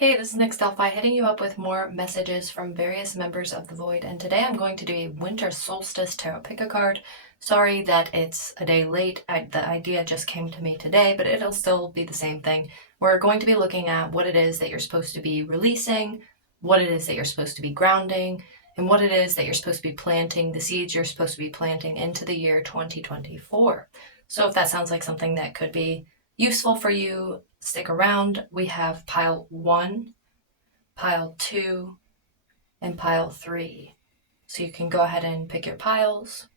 Hey, this is Nick Delphi hitting you up with more messages from various members of the Void, and today I'm going to do a Winter Solstice Tarot Pick a card. Sorry that it's a day late. The idea just came to me today, but it'll still be the same thing. We're going to be looking at what it is that you're supposed to be releasing, what it is that you're supposed to be grounding, and what it is that you're supposed to be planting, the seeds you're supposed to be planting into the year 2024. So if that sounds like something that could be useful for you, stick around. We have pile 1, pile 2, and pile 3. So you can go ahead and pick your piles.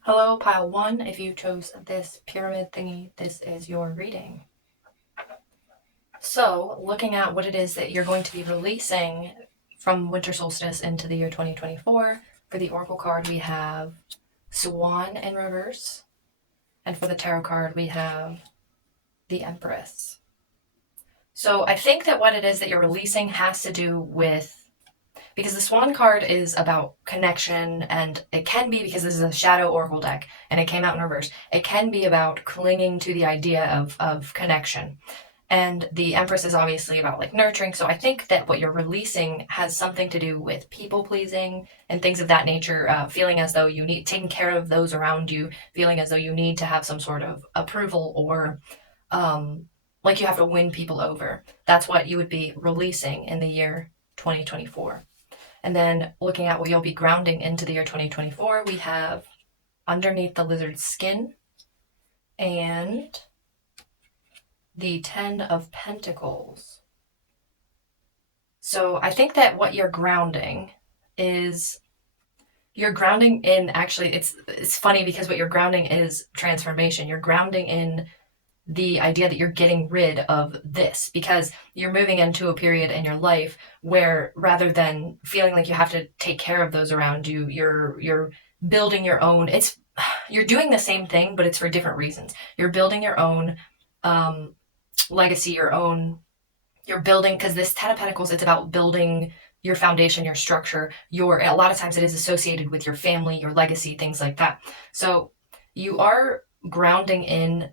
Hello, pile 1. If you chose this pyramid thingy, this is your reading. So, looking at what it is that you're going to be releasing from winter solstice into the year 2024, for the oracle card we have Swan in reverse, and for the tarot card we have the Empress. So I think that what it is that you're releasing has to do with, because the Swan card is about connection, and it can be, because this is a shadow oracle deck and it came out in reverse, it can be about clinging to the idea of connection. And the Empress is obviously about like nurturing. So I think that what you're releasing has something to do with people pleasing and things of that nature, feeling as though you need taking care of those around you, feeling as though you need to have some sort of approval, or like you have to win people over. That's what you would be releasing in the year 2024. And then looking at what you'll be grounding into the year 2024, we have underneath the lizard's skin and the 10 of Pentacles. So I think that what you're grounding is, you're grounding in, actually, it's funny because what you're grounding is transformation. You're grounding in the idea that you're getting rid of this, because you're moving into a period in your life where, rather than feeling like you have to take care of those around you, you're building your own. You're doing the same thing, but it's for different reasons. You're building your own legacy, you're building, because this 10 of Pentacles, it's about building your foundation, your structure, a lot of times it is associated with your family, your legacy, things like that. So you are grounding in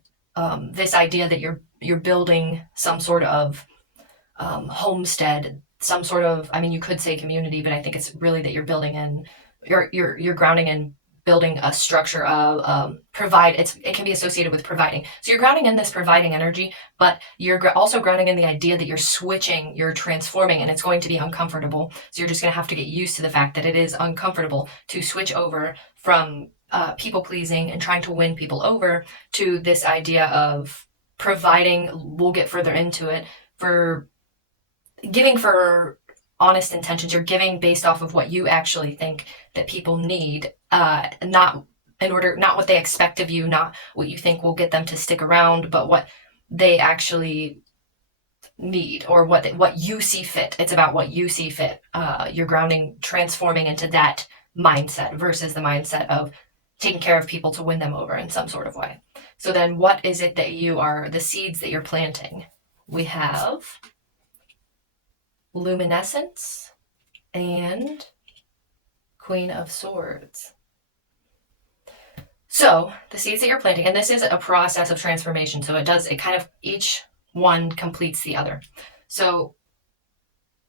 this idea that you're building some sort of homestead, some sort of, I mean, you could say community, but I think it's really that you're building in, you're grounding in building a structure of it can be associated with providing. So you're grounding in this providing energy, but you're also grounding in the idea that you're switching, you're transforming, and it's going to be uncomfortable. So you're just going to have to get used to the fact that it is uncomfortable to switch over from people pleasing and trying to win people over to this idea of providing. We'll get further into it, for giving for honest intentions. You're giving based off of what you actually think that people need, not what they expect of you, not what you think will get them to stick around, but what they actually need, or what you see fit. It's about what you see fit. You're grounding, transforming into that mindset versus the mindset of taking care of people to win them over in some sort of way. So then what is it that the seeds that you're planting? We have luminescence and Queen of Swords. So the seeds that you're planting, and this is a process of transformation, so each one completes the other. So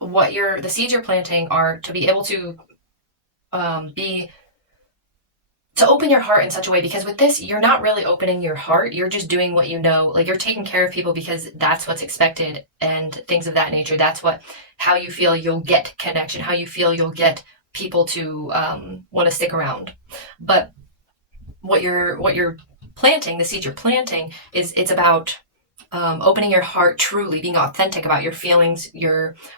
the seeds you're planting are to be able to to open your heart in such a way, because with this, you're not really opening your heart. You're just doing what you know, like you're taking care of people because that's what's expected and things of that nature. That's how you feel you'll get connection, how you feel you'll get people to want to stick around. But what you're planting, the seeds you're planting, it's about opening your heart, truly being authentic about your feelings,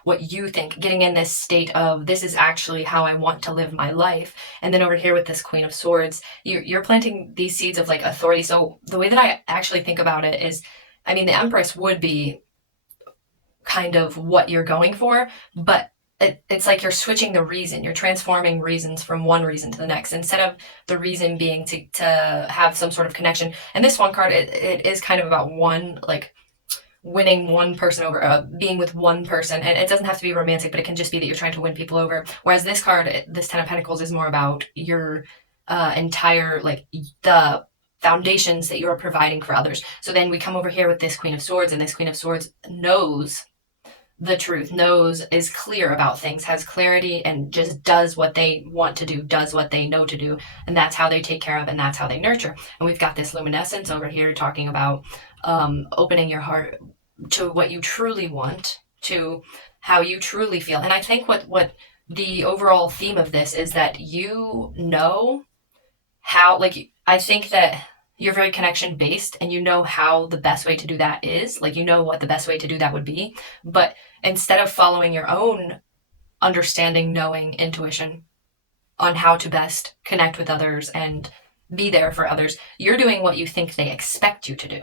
what you think, getting in this state of, this is actually how I want to live my life. And then over here with this Queen of Swords, you're planting these seeds of like authority. So the way that I actually think about it is, I mean, the Empress would be kind of what you're going for, but it's like you're switching the reason. You're transforming reasons from one reason to the next, instead of the reason being to have some sort of connection. And this one card, it is kind of about winning one person over, being with one person. And it doesn't have to be romantic, but it can just be that you're trying to win people over. Whereas this card, this 10 of Pentacles, is more about your entire, like, the foundations that you are providing for others. So then we come over here with this Queen of Swords, and this Queen of Swords knows the truth, knows, is clear about things, has clarity, and just does what they want to do, does what they know to do. And that's how they take care of, and that's how they nurture. And we've got this luminescence over here talking about opening your heart to what you truly want, to how you truly feel. And I think what the overall theme of this is that you know how, like, I think that you're very connection based, and you know how the best way to do that is. Like, you know what the best way to do that would be. But instead of following your own understanding, knowing, intuition on how to best connect with others and be there for others, you're doing what you think they expect you to do.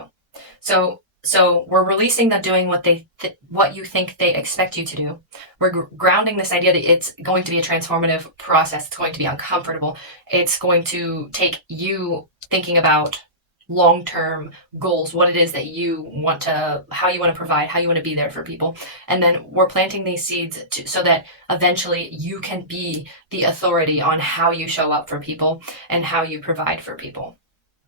So we're releasing that doing what you think they expect you to do. We're grounding this idea that it's going to be a transformative process. It's going to be uncomfortable. It's going to take you thinking about long-term goals, what it is that you want to, how you want to provide, how you want to be there for people. And then we're planting these seeds so that eventually you can be the authority on how you show up for people and how you provide for people,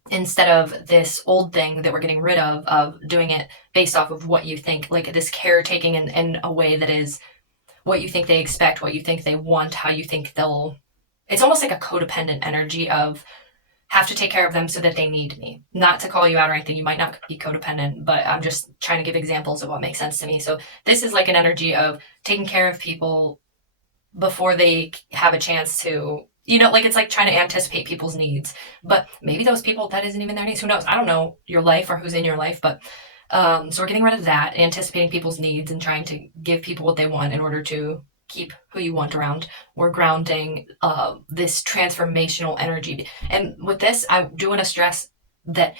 instead of this old thing that we're getting rid of doing it based off of what you think, like this caretaking in a way that is what you think they expect, what you think they want, how you think they'll, it's almost like a codependent energy of have to take care of them so that they need me. Not to call you out or anything, you might not be codependent, but I'm just trying to give examples of what makes sense to me. So this is like an energy of taking care of people before they have a chance to, like it's like trying to anticipate people's needs. But maybe those people, that isn't even their needs. Who knows? I don't know your life or who's in your life, but so we're getting rid of that, anticipating people's needs and trying to give people what they want in order to keep who you want around. We're grounding this transformational energy. And with this, I do want to stress that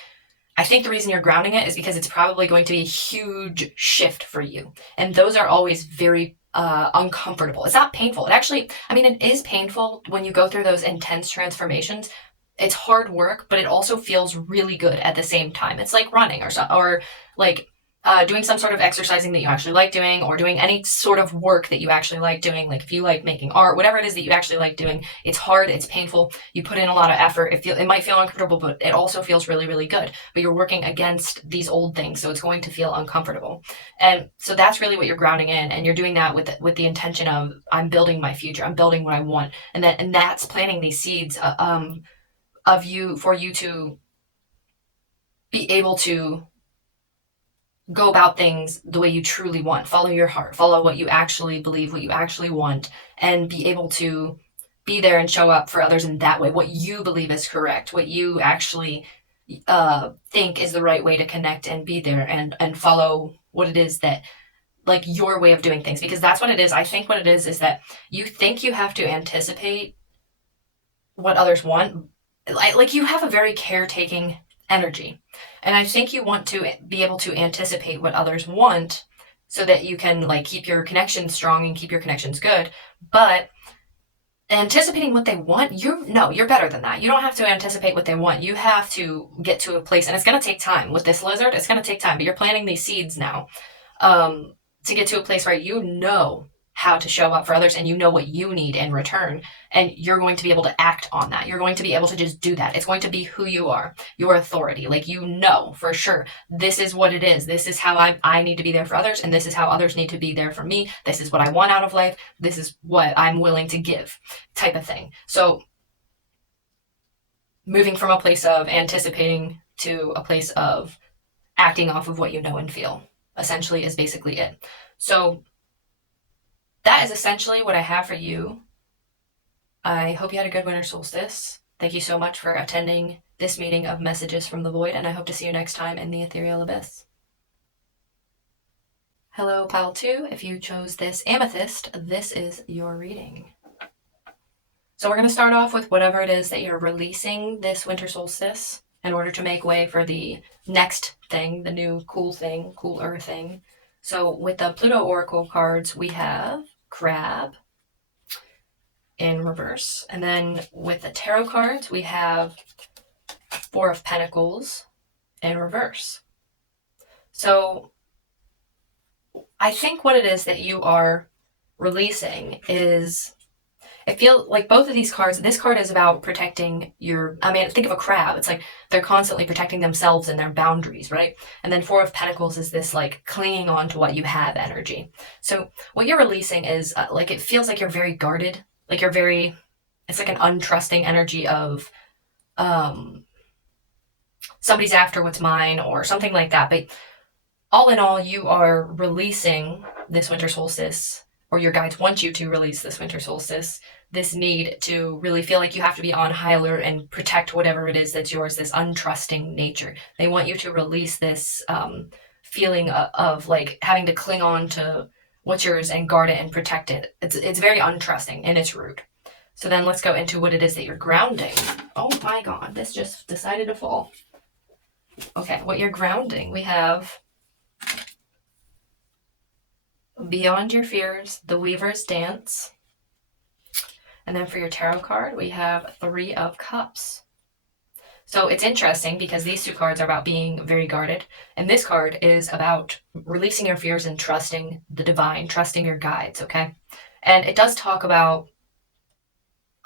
I think the reason you're grounding it is because it's probably going to be a huge shift for you. And those are always very uncomfortable. It's not painful. It actually, it is painful when you go through those intense transformations. It's hard work, but it also feels really good at the same time. It's like running or like doing some sort of exercising that you actually like doing, or doing any sort of work that you actually like doing. Like if you like making art, whatever it is that you actually like doing, it's hard, it's painful, you put in a lot of effort, it might feel uncomfortable, but it also feels really, really good. But you're working against these old things, so it's going to feel uncomfortable. And so that's really what you're grounding in, and you're doing that with the intention of, I'm building my future, I'm building what I want, and that's planting these seeds of you, for you to be able to go about things the way you truly want. Follow your heart, follow what you actually believe, what you actually want, and be able to be there and show up for others in that way, what you believe is correct, what you actually think is the right way to connect and be there, and follow what it is that, like, your way of doing things. Because that's what it is. I think what it is that you think you have to anticipate what others want. Like, you have a very caretaking energy. And I think you want to be able to anticipate what others want so that you can, like, keep your connections strong and keep your connections good. But anticipating what they want, you're better than that. You don't have to anticipate what they want. You have to get to a place, and it's going to take time. With this lizard, it's going to take time, but you're planting these seeds now to get to a place where you know how to show up for others, and you know what you need in return, and you're going to be able to act on that. You're going to be able to just do that. It's going to be who you are, your authority. Like, you know for sure, this is what it is. This is how I need to be there for others, and this is how others need to be there for me. This is what I want out of life. This is what I'm willing to give, type of thing. So moving from a place of anticipating to a place of acting off of what you know and feel, essentially, is basically it. So that is essentially what I have for you. I hope you had a good winter solstice. Thank you so much for attending this meeting of Messages from the Void, and I hope to see you next time in the Ethereal Abyss. Hello, Pile 2. If you chose this amethyst, this is your reading. So we're going to start off with whatever it is that you're releasing this winter solstice in order to make way for the next thing, the new cool thing, cooler thing. So with the Pluto Oracle cards, we have Crab in reverse. And then with the tarot cards, we have Four of Pentacles in reverse. So I think what it is that you are releasing is, I feel like both of these cards, this card is about protecting I mean, think of a crab. It's like they're constantly protecting themselves and their boundaries, right? And then Four of Pentacles is this like clinging on to what you have energy. So what you're releasing is like, it feels like you're very guarded. Like it's like an untrusting energy of, somebody's after what's mine or something like that. But all in all, you are releasing this winter solstice, or your guides want you to release this winter solstice, this need to really feel like you have to be on high alert and protect whatever it is that's yours, this untrusting nature. They want you to release this feeling of like having to cling on to what's yours and guard it and protect it. It's very untrusting in its root. So then let's go into what it is that you're grounding. Oh my God, this just decided to fall. Okay, what you're grounding, we have Beyond Your Fears, The Weaver's Dance. And then for your tarot card, we have Three of Cups. So it's interesting because these two cards are about being very guarded. And this card is about releasing your fears and trusting the divine, trusting your guides, okay? And it does talk about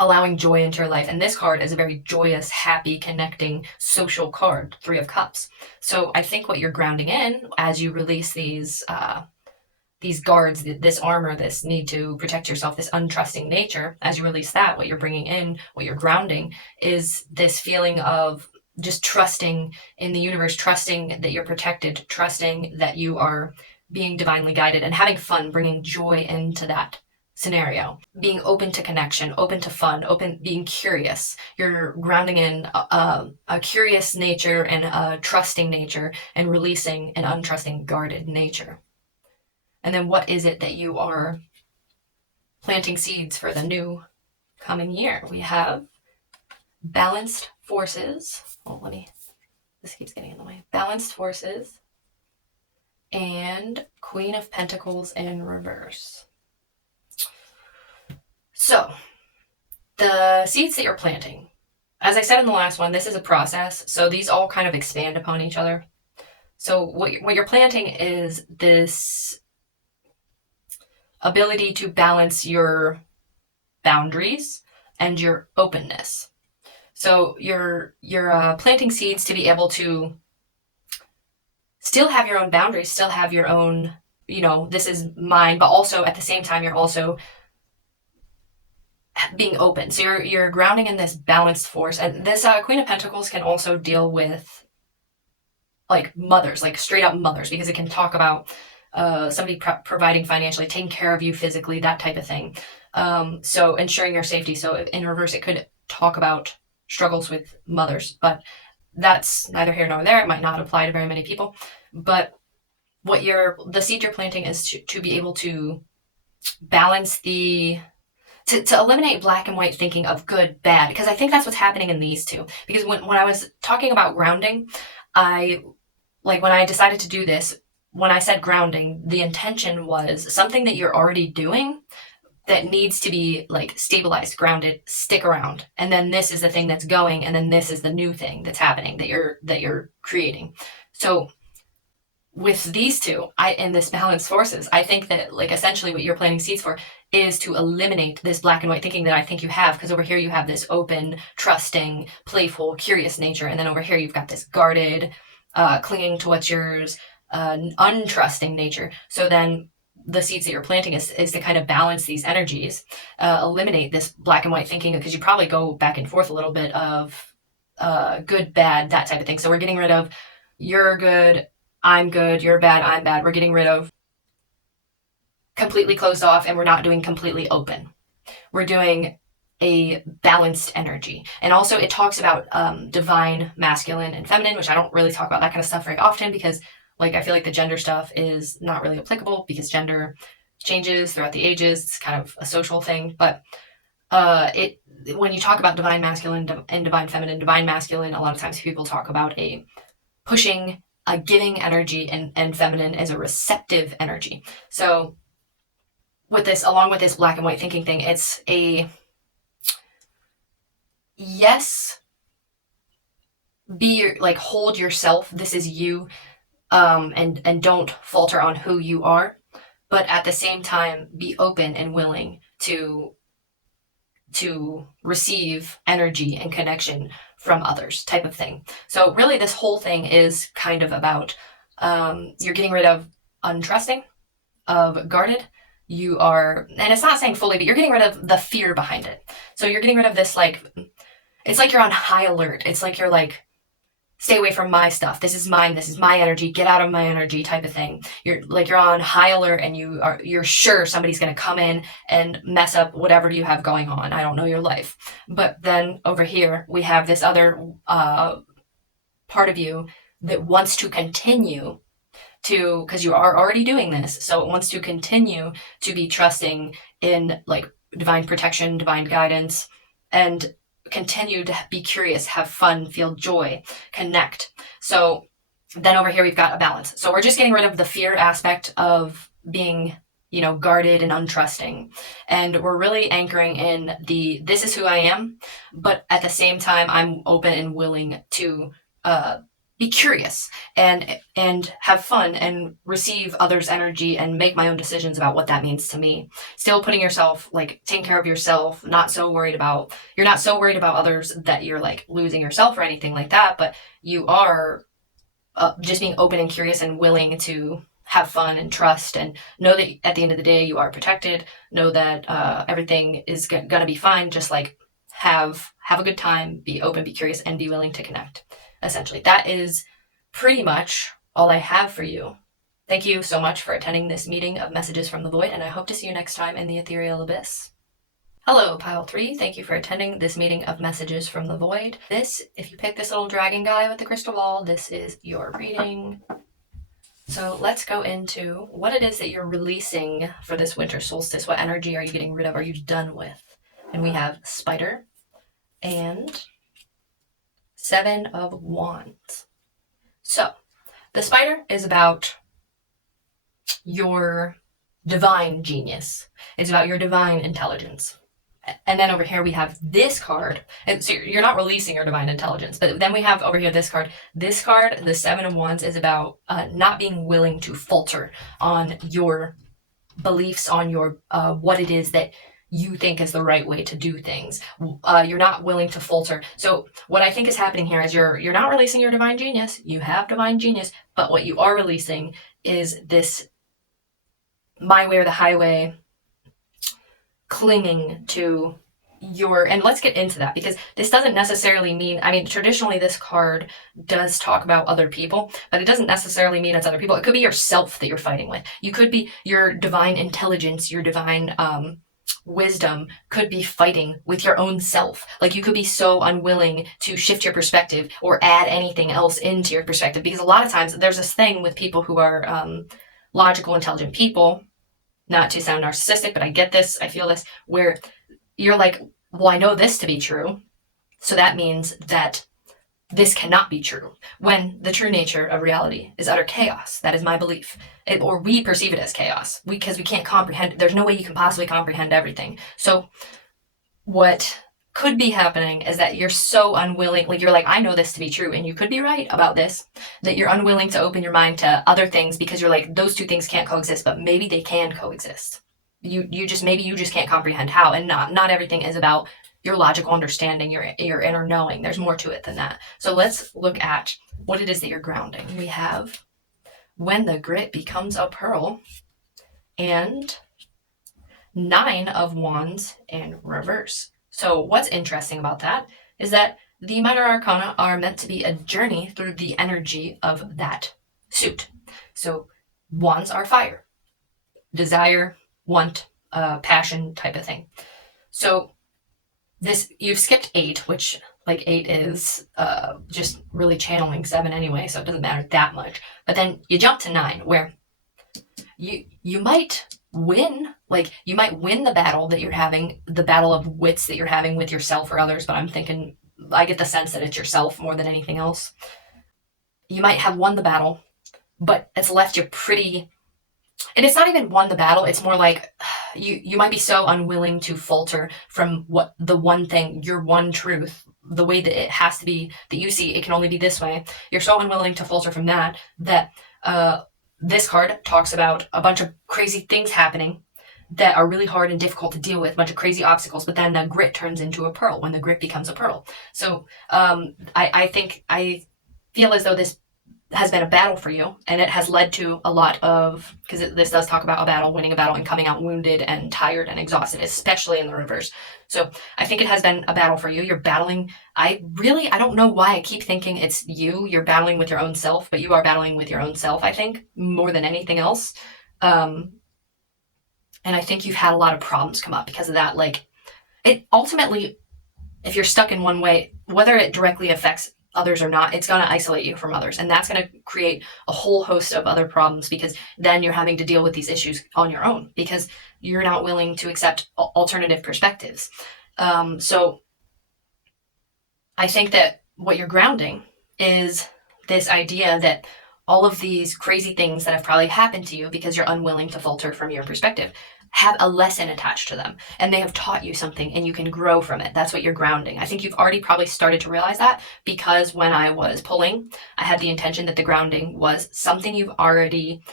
allowing joy into your life. And this card is a very joyous, happy, connecting, social card, Three of Cups. So I think what you're grounding in as you release these guards, this armor, this need to protect yourself, this untrusting nature, as you release that, what you're bringing in, what you're grounding, is this feeling of just trusting in the universe, trusting that you're protected, trusting that you are being divinely guided, and having fun, bringing joy into that scenario, being open to connection, open to fun, being curious. You're grounding in a curious nature and a trusting nature, and releasing an untrusting, guarded nature. And then what is it that you are planting seeds for the new coming year? We have Balanced Forces. Oh, this keeps getting in the way. Balanced Forces and Queen of Pentacles in reverse. So, the seeds that you're planting, as I said in the last one, this is a process. So these all kind of expand upon each other. So what you're planting is this ability to balance your boundaries and your openness. So you're planting seeds to be able to still have your own boundaries, still have your own, this is mine, but also at the same time, you're also being open. So you're grounding in this balanced force. And this Queen of Pentacles can also deal with like mothers, like straight up mothers, because it can talk about somebody providing financially, taking care of you physically, that type of thing. So ensuring your safety. So in reverse, it could talk about struggles with mothers, but that's neither here nor there. It might not apply to very many people, but the seed you're planting is to be able to balance to eliminate black and white thinking of good, bad, because I think that's what's happening in these two. Because when I was talking about grounding, when I decided to do this, when I said grounding, the intention was something that you're already doing that needs to be like stabilized, grounded, stick around. And then this is the thing that's going, and then this is the new thing that's happening that you're creating. So with these two, in this balanced forces, I think that like essentially what you're planting seeds for is to eliminate this black and white thinking that I think you have, because over here you have this open, trusting, playful, curious nature, and then over here you've got this guarded, clinging to what's yours, untrusting nature. So then the seeds that you're planting is to kind of balance these energies, eliminate this black and white thinking, because you probably go back and forth a little bit of good, bad, that type of thing. So we're getting rid of you're good, I'm good, you're bad, I'm bad. We're getting rid of completely closed off, and we're not doing completely open. We're doing a balanced energy. And also it talks about divine masculine and feminine, which I don't really talk about that kind of stuff very often, because like I feel like the gender stuff is not really applicable, because gender changes throughout the ages. It's kind of a social thing. But when you talk about divine masculine and divine feminine, divine masculine, a lot of times people talk about a pushing, a giving energy, and feminine is a receptive energy. So with this, along with this black and white thinking thing, it's a yes, hold yourself. This is you, and don't falter on who you are, but at the same time, be open and willing to to receive energy and connection from others type of thing. So really this whole thing is kind of about you're getting rid of untrusting, of guarded. You are, and it's not saying fully, but you're getting rid of the fear behind it. So you're getting rid of this, like, it's like you're on high alert. It's like you're like, stay away from my stuff. This is mine. This is my energy. Get out of my energy type of thing. You're on high alert and you're sure somebody's going to come in and mess up whatever you have going on. I don't know your life. But then over here, we have this other part of you that wants to continue to, because you are already doing this. So it wants to continue to be trusting in like divine protection, divine guidance, and continue to be curious, have fun, feel joy, connect. So then over here, we've got a balance. So we're just getting rid of the fear aspect of being, guarded and untrusting. And we're really anchoring in this is who I am, but at the same time, I'm open and willing to, be curious and have fun and receive others' energy and make my own decisions about what that means to me. Still putting yourself, like, taking care of yourself, you're not so worried about others that you're like losing yourself or anything like that, but you are just being open and curious and willing to have fun and trust and know that at the end of the day you are protected, know that everything is gonna be fine. Just like have a good time, be open, be curious, and be willing to connect. Essentially, that is pretty much all I have for you. Thank you so much for attending this meeting of Messages from the Void, and I hope to see you next time in the Ethereal Abyss. Hello, Pile 3. Thank you for attending this meeting of Messages from the Void. If you pick this little dragon guy with the crystal ball, this is your reading. So let's go into what it is that you're releasing for this winter solstice. What energy are you getting rid of? Are you done with? And we have Spider and 7 of Wands. So the Spider is about your divine genius. It's about your divine intelligence. And then over here we have this card. And so you're not releasing your divine intelligence. But then we have over here this card. This card, the 7 of Wands, is about not being willing to falter on your beliefs, on your what it is that you think is the right way to do things. You're not willing to falter. So what I think is happening here is you're not releasing your divine genius. You have divine genius, but what you are releasing is this my way or the highway, clinging to and let's get into that, because this doesn't necessarily mean, traditionally this card does talk about other people, but it doesn't necessarily mean it's other people. It could be yourself that you're fighting with. You could be your divine intelligence, your divine wisdom could be fighting with your own self. Like, you could be so unwilling to shift your perspective or add anything else into your perspective, because a lot of times there's this thing with people who are logical, intelligent people, not to sound narcissistic, but I get this, I feel this, where you're like, well, I know this to be true, so that means that this cannot be true, when the true nature of reality is utter chaos. That is my belief. Or we perceive it as chaos because we can't comprehend. There's no way you can possibly comprehend everything. So what could be happening is that you're so unwilling, like you're like, I know this to be true, and you could be right about this, that you're unwilling to open your mind to other things because you're like, those two things can't coexist, but maybe they can coexist. You just can't comprehend how, and not everything is about your logical understanding, your inner knowing. There's more to it than that. So let's look at what it is that you're grounding. We have when the grit becomes a pearl, and 9 of Wands in reverse. So what's interesting about that is that the minor arcana are meant to be a journey through the energy of that suit. So Wands are fire, desire, want, passion type of thing. So you've skipped 8, which like 8 is just really channeling 7 anyway, so it doesn't matter that much. But then you jump to 9, where you might win, like you might win the battle that you're having, the battle of wits that you're having with yourself or others, but I get the sense that it's yourself more than anything else. You might have won the battle, but it's left you pretty, and it's not even won the battle, it's more like you might be so unwilling to falter from what the one thing, your one truth, the way that it has to be, that you see it can only be this way. You're so unwilling to falter from that this card talks about a bunch of crazy things happening, that are really hard and difficult to deal with, a bunch of crazy obstacles, but then the grit turns into a pearl when the grit becomes a pearl. So I feel as though this has been a battle for you, and it has led to a lot of, because this does talk about a battle, winning a battle, and coming out wounded and tired and exhausted, especially in the reverse. So I think it has been a battle for you. You're battling. I don't know why I keep thinking it's you're battling with your own self, but you are battling with your own self, I think, more than anything else. And I think you've had a lot of problems come up because of that. Like, it ultimately, if you're stuck in one way, whether it directly affects others or not, it's going to isolate you from others, and that's going to create a whole host of other problems, because then you're having to deal with these issues on your own because you're not willing to accept alternative perspectives. So I think that what you're grounding is this idea that all of these crazy things that have probably happened to you because you're unwilling to falter from your perspective have a lesson attached to them, and they have taught you something, and you can grow from it. That's what you're grounding. I think you've already probably started to realize that, because when I was pulling, I had the intention that the grounding was something you've already,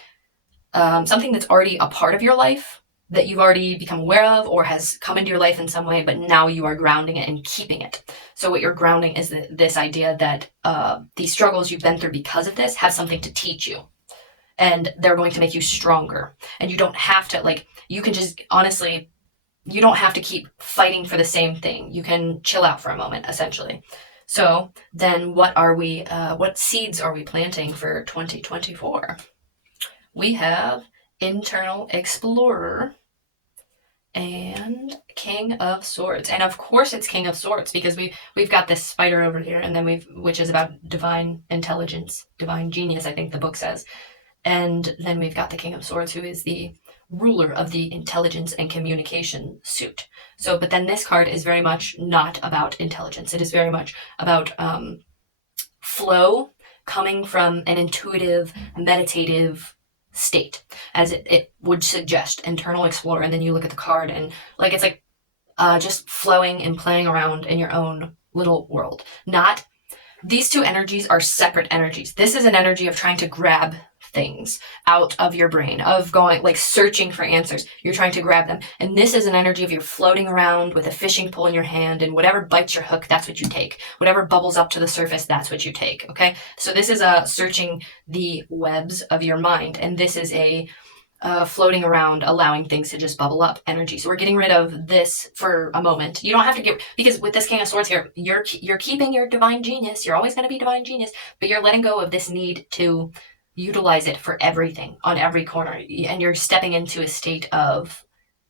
something that's already a part of your life, that you've already become aware of or has come into your life in some way, but now you are grounding it and keeping it. So what you're grounding is this idea that these struggles you've been through because of this have something to teach you, and they're going to make you stronger. And you don't have to, like, you can just, honestly, you don't have to keep fighting for the same thing. You can chill out for a moment, essentially. So then what seeds are we planting for 2024? We have Internal Explorer and King of Swords. And of course it's King of Swords, because we've got this spider over here, and then which is about divine intelligence, divine genius, I think the book says. And then we've got the King of Swords, who is the ruler of the intelligence and communication suit. So, but then this card is very much not about intelligence. It is very much about flow, coming from an intuitive, meditative state, as it would suggest, Internal Explorer. And then you look at the card, and like it's like just flowing and playing around in your own little world. These two energies are separate energies. This is an energy of trying to grab things out of your brain, of going, like, searching for answers. You're trying to grab them. And this is an energy of you're floating around with a fishing pole in your hand, and whatever bites your hook, that's what you take. Whatever bubbles up to the surface, that's what you take. Okay? So this is searching the webs of your mind, and this is a floating around, allowing things to just bubble up energy. So we're getting rid of this for a moment. You don't have to because with this King of Swords here, you're keeping your divine genius. You're always going to be divine genius, but you're letting go of this need to utilize it for everything on every corner, and you're stepping into a state of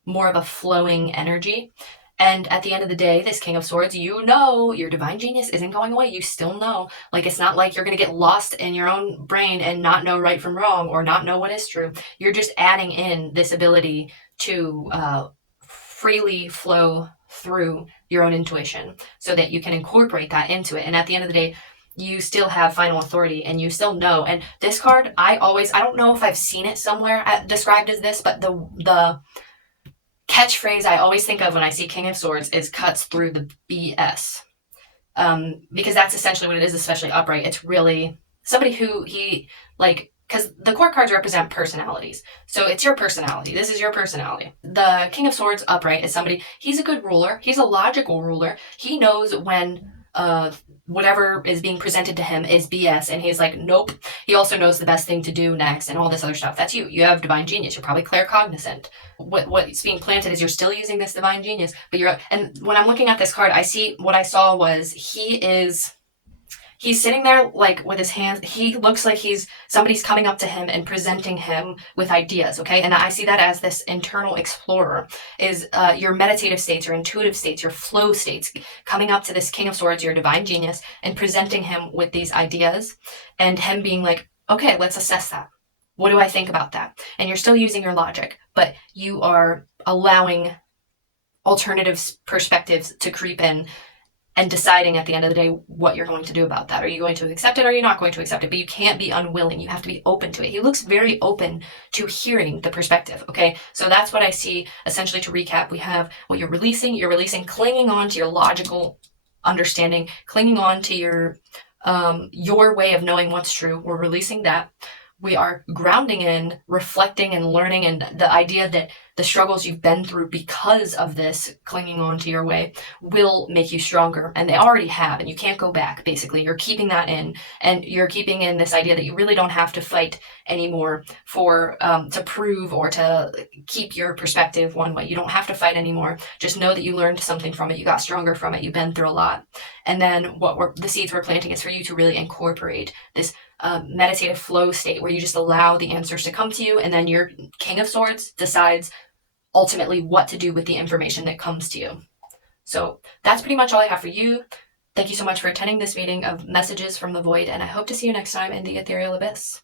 more of a flowing energy. And at the end of the day, this King of Swords, your divine genius isn't going away. You still know. Like, it's not like you're going to get lost in your own brain and not know right from wrong, or not know what is true. You're just adding in this ability to freely flow through your own intuition, so that you can incorporate that into it. And at the end of the day, you still have final authority, and you still know. And this card, I don't know if I've seen it somewhere described as this, but the catchphrase I always think of when I see King of Swords is cuts through the BS. Because that's essentially what it is, especially upright. It's really somebody who because the court cards represent personalities. So it's your personality. This is your personality. The King of Swords upright is somebody, he's a good ruler. He's a logical ruler. He knows when whatever is being presented to him is BS, and he's like, nope. He also knows the best thing to do next, and all this other stuff. That's you. You have divine genius. You're probably claircognizant. What's being planted is you're still using this divine genius, but and when I'm looking at this card, what I saw was he's sitting there, like, with his hands. He looks like somebody's coming up to him and presenting him with ideas, okay? And I see that as this internal explorer, is your meditative states, your intuitive states, your flow states, coming up to this King of Swords, your divine genius, and presenting him with these ideas, and him being like, okay, let's assess that. What do I think about that? And you're still using your logic, but you are allowing alternative perspectives to creep in, and deciding at the end of the day what you're going to do about that. Are you going to accept it, or are you not going to accept it? But you can't be unwilling. You have to be open to it. He looks very open to hearing the perspective, okay? So that's what I see. Essentially, to recap, we have what you're releasing. You're releasing clinging on to your logical understanding, clinging on to your way of knowing what's true. We're releasing that. We are grounding in, reflecting and learning, and the idea that the struggles you've been through because of this clinging on to your way will make you stronger. And they already have, and you can't go back, basically. You're keeping that in, and you're keeping in this idea that you really don't have to fight anymore for to prove or to keep your perspective one way. You don't have to fight anymore. Just know that you learned something from it. You got stronger from it. You've been through a lot. And then the seeds we're planting is for you to really incorporate this meditative flow state where you just allow the answers to come to you, and then your King of Swords decides ultimately what to do with the information that comes to you. So that's pretty much all I have for you. Thank you so much for attending this meeting of Messages from the Void, and I hope to see you next time in the Ethereal Abyss.